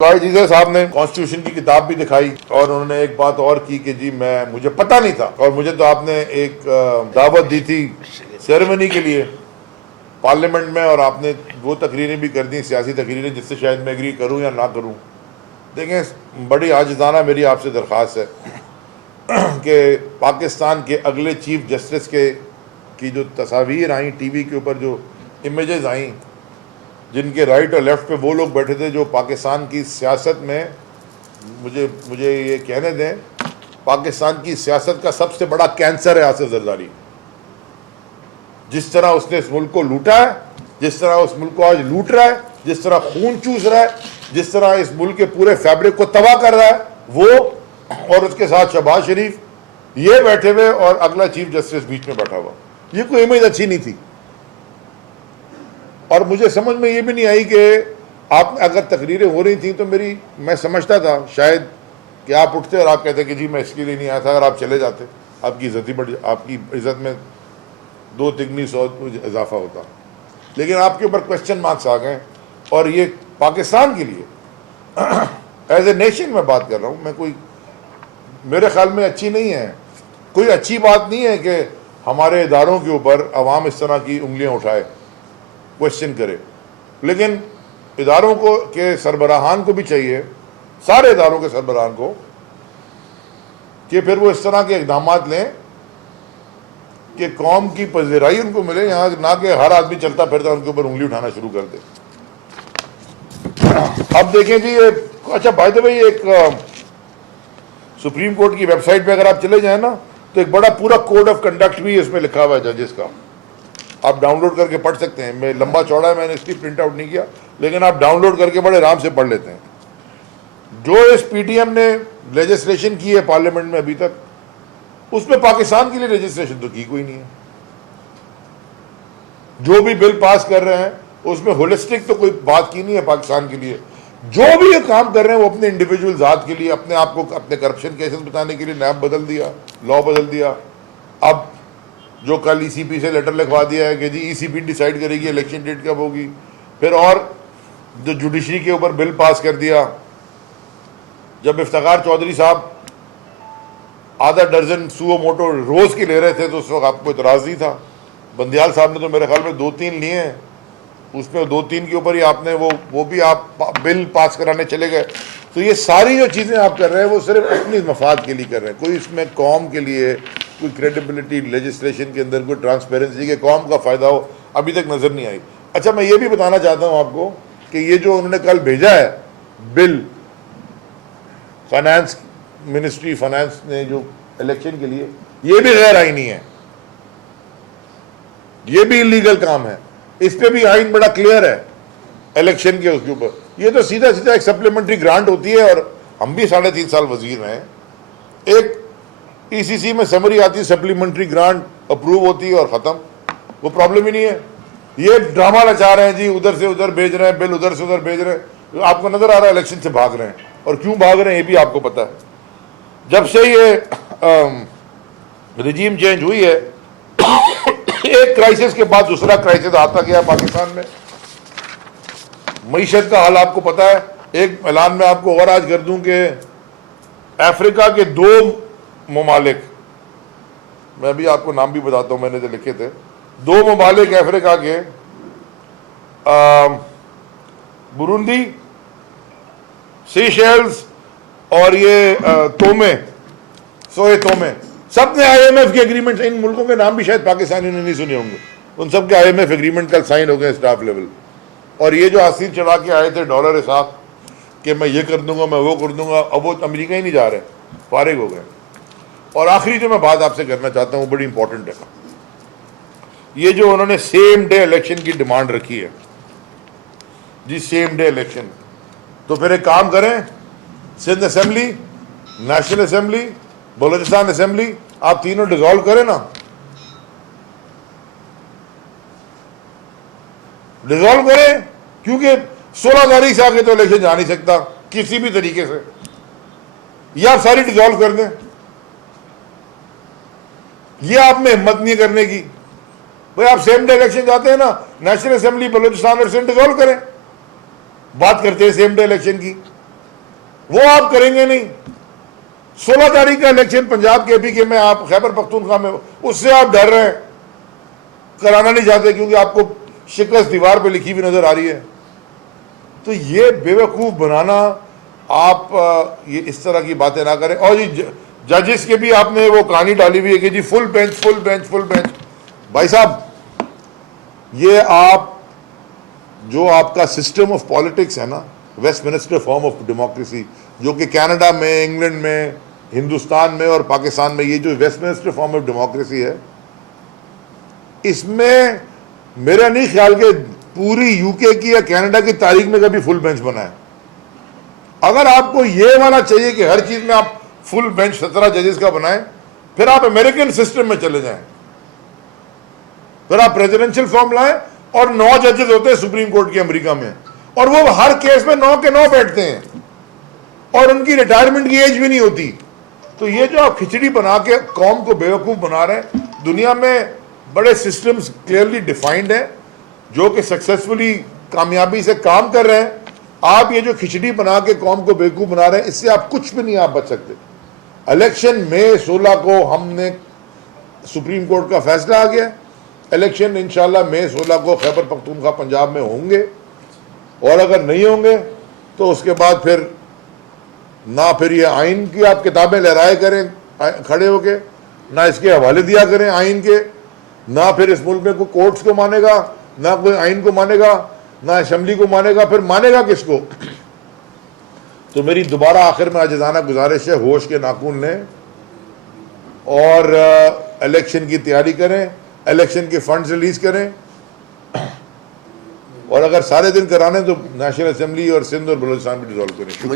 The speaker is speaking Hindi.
जीजा साहब ने कॉन्स्टिट्यूशन की किताब भी दिखाई और उन्होंने एक बात और की कि जी मुझे पता नहीं था और मुझे तो आपने एक दावत दी थी सेरेमनी के लिए पार्लियामेंट में और आपने वो तकरीरें भी कर दी, सियासी तकरीरें, जिससे शायद मैं एग्री करूं या ना करूं। देखें, बड़ी आजिज़ाना मेरी आपसे दरख्वास्त है कि पाकिस्तान के अगले चीफ जस्टिस की जो तस्वीर आई टीवी के ऊपर, जो इमेजेस आई, जिनके राइट और लेफ्ट पे वो लोग बैठे थे जो पाकिस्तान की सियासत में, मुझे ये कहने दें, पाकिस्तान की सियासत का सबसे बड़ा कैंसर है आसिफ जरदारी। जिस तरह उसने इस मुल्क को लूटा है, जिस तरह उस मुल्क को आज लूट रहा है, जिस तरह खून चूस रहा है, जिस तरह इस मुल्क के पूरे फैब्रिक को तबाह कर रहा है, वो और उसके साथ शहबाज शरीफ ये बैठे हुए और अगला चीफ जस्टिस बीच में बैठा हुआ, ये कोई इमेज अच्छी नहीं थी। और मुझे समझ में ये भी नहीं आई कि आप अगर तकरीरें हो रही थी तो मैं समझता था शायद कि आप उठते और आप कहते कि जी मैं इसके लिए नहीं आया था, अगर आप चले जाते आपकी इज्जत में 2 तिगनी 100 इजाफा होता। लेकिन आपके ऊपर क्वेश्चन मार्क्स आ गए और ये पाकिस्तान के लिए एज ए नेशन मैं बात कर रहा हूँ, मेरे ख्याल में अच्छी नहीं है। कोई अच्छी बात नहीं है कि हमारे इदारों के ऊपर अवाम इस तरह की उंगलियां उठाए, क्वेश्चन करे। लेकिन इदारों को के सरबराहान को भी चाहिए, सारे इदारों के सरबराहान को, कि फिर वो इस तरह के इकदाम लें कि कौम की पज़ीराई उनको मिले, यहाँ ना कि हर आदमी चलता फिरता उनके ऊपर उंगली उठाना शुरू कर दे। अब देखें जी, ये अच्छा बाय द वे, एक सुप्रीम कोर्ट की वेबसाइट पे अगर आप चले जाएं ना, तो एक बड़ा पूरा कोड ऑफ कंडक्ट भी इसमें लिखा हुआ है जजेस का, आप डाउनलोड करके पढ़ सकते हैं। मैं लंबा चौड़ा है, मैंने इसकी प्रिंट आउट नहीं किया, लेकिन आप डाउनलोड करके बड़े आराम से पढ़ लेते हैं। जो इस पीटीएम ने लेजिस्लेशन की है पार्लियामेंट में अभी तक, उसमें पाकिस्तान के लिए रजिस्ट्रेशन तो की कोई नहीं है। जो भी बिल पास कर रहे हैं उसमें होलिस्टिक तो कोई बात की नहीं है पाकिस्तान के लिए। जो भी ये काम कर रहे हैं वो अपने इंडिविजुअल जात के लिए, अपने आप को अपने करप्शन केसेस बताने के लिए नैब बदल दिया, लॉ बदल दिया। अब जो कल ईसीपी से लेटर लिखवा दिया है कि जी ईसीपी डिसाइड करेगी इलेक्शन डेट कब होगी, फिर और जो जुडिशरी के ऊपर बिल पास कर दिया। जब इफ्तिखार चौधरी साहब आधा दर्जन सुओ मोटो रोज के ले रहे थे तो उस वक्त आपको इतराज नहीं था। बंदियाल साहब ने तो मेरे ख्याल में 2-3 लिए हैं, उसमें 2-3 के ऊपर ही आपने वो भी आप बिल पास कराने चले गए। तो ये सारी जो चीज़ें आप कर रहे हैं वो सिर्फ अपनी मफाद के लिए कर रहे हैं, कोई इसमें कौम के लिए कोई क्रेडिबिलिटी, लेजिस्लेशन के अंदर कोई ट्रांसपेरेंसी के कौम का फ़ायदा हो, अभी तक नज़र नहीं आई। अच्छा, मैं ये भी बताना चाहता हूँ आपको कि ये जो उन्होंने कल भेजा है बिल, फाइनेंस मिनिस्ट्री फाइनेंस ने जो इलेक्शन के लिए, ये भी गैर आईनी है, ये भी इलीगल काम है। इस पे भी आइन बड़ा क्लियर है इलेक्शन के उसके ऊपर। ये तो सीधा सीधा एक सप्लीमेंट्री ग्रांट होती है, और हम भी 3.5 साल वजीर हैं। एक ईसीसी में समरी आती है, सप्लीमेंट्री ग्रांट अप्रूव होती है और ख़त्म, वो प्रॉब्लम ही नहीं है। ये ड्रामा नचा रहे हैं जी, उधर से उधर भेज रहे हैं बिल, उधर से उधर भेज रहे हैं। आपको नजर आ रहा है इलेक्शन से भाग रहे हैं, और क्यों भाग रहे हैं ये भी आपको पता है। जब से ये रिजीम चेंज हुई है, एक क्राइसिस के बाद दूसरा क्राइसिस आता गया पाकिस्तान में। मईशत का हाल आपको पता है। एक ऐलान में आपको और आज कर दूं कि अफ्रीका के 2 ममालिक, मैं भी आपको नाम भी बताता हूं, मैंने जो लिखे थे, 2 ममालिक अफ्रीका के, बुरुंदी, सीशेल्स और ये सोए तोमे, सब ने आईएमएफ के एग्रीमेंट, इन मुल्कों के नाम भी शायद पाकिस्तानी ने नहीं सुने होंगे, उन सब के आईएमएफ एग्रीमेंट कल साइन हो गए स्टाफ लेवल। और ये जो आसिर चढ़ा के आए थे डॉलर हिसाब कि मैं ये कर दूंगा, मैं वो कर दूंगा, अब वो अमेरिका ही नहीं जा रहे, फारिग हो गए। और आखिरी जो मैं बात आपसे करना चाहता हूँ बड़ी इंपॉर्टेंट है, ये जो उन्होंने सेम डे इलेक्शन की डिमांड रखी है जी, सेम डे इलेक्शन। तो फिर एक काम करें, Sindh assembly, national assembly, Balochistan assembly, आप तीनों डिसॉल्व करें ना, डिसॉल्व करें, क्योंकि 16 तारीख से आगे तो इलेक्शन जा नहीं सकता किसी भी तरीके से। या आप सारी डिसॉल्व कर दें, ये आप में हिम्मत नहीं करने की। भाई आप सेम डे इलेक्शन जाते हैं ना, नेशनल असेंबली, बलूचिस्तान और सिंध डिसॉल्व करें, बात करते हैं सेम डे इलेक्शन की। वो आप करेंगे नहीं। 16 तारीख का इलेक्शन पंजाब के पी के में, आप खैबर पख्तूनख्वा में, उससे आप डर रहे हैं, कराना नहीं चाहते क्योंकि आपको शिकस्त दीवार पे लिखी हुई नजर आ रही है। तो ये बेवकूफ बनाना, आप ये इस तरह की बातें ना करें। और जी जजेस के भी आपने वो कहानी डाली हुई है कि जी full bench full bench full bench. भाई साहब, ये आप जो आपका सिस्टम ऑफ पॉलिटिक्स है ना, वेस्टमिनिस्टर फॉर्म ऑफ डेमोक्रेसी, जो कि कनाडा में, इंग्लैंड में, हिंदुस्तान में और पाकिस्तान में, ये जो वेस्टमिनिस्टर फॉर्म ऑफ डेमोक्रेसी है, इसमें मेरा नहीं ख्याल कि पूरी यूके की या कनाडा की तारीख में कभी फुल बेंच बना है। अगर आपको ये वाला चाहिए कि हर चीज में आप फुल बेंच 17 जजेस का बनाएं, फिर आप अमेरिकन सिस्टम में चले जाएं, फिर आप प्रेसिडेंशियल फॉर्म लाएं और 9 जजेस होते हैं सुप्रीम कोर्ट के अमेरिका में, और वो हर केस में 9 के 9 बैठते हैं और उनकी रिटायरमेंट की एज भी नहीं होती। तो ये जो आप खिचड़ी बना के कौम को बेवकूफ बना रहे हैं, दुनिया में बड़े सिस्टम्स क्लियरली डिफाइंड हैं जो कि सक्सेसफुली कामयाबी से काम कर रहे हैं। आप ये जो खिचड़ी बना के कौम को बेवकूफ बना रहे हैं, इससे आप कुछ भी नहीं आप बच सकते। इलेक्शन मई 16 को हमने, सुप्रीम कोर्ट का फैसला आ गया, इलेक्शन इंशाल्लाह मई 16 को खैबर पख्तूनख्वा पंजाब में होंगे, और अगर नहीं होंगे तो उसके बाद फिर ना फिर ये आइन की आप किताबें लहराए करें खड़े होके, ना इसके हवाले दिया करें आइन के, ना फिर इस मुल्क में कोई कोर्ट्स को मानेगा, ना कोई आइन को मानेगा, ना असेंबली को मानेगा, फिर मानेगा किसको। तो मेरी दोबारा आखिर में आजिज़ाना गुजारिश है, होश के नाखून लें और इलेक्शन की तैयारी करें, इलेक्शन के फंड्स रिलीज करें, और अगर सारे दिन कराने तो नेशनल असेंबली और सिंध और बलूचिस्तान भी डिसॉल्व करें।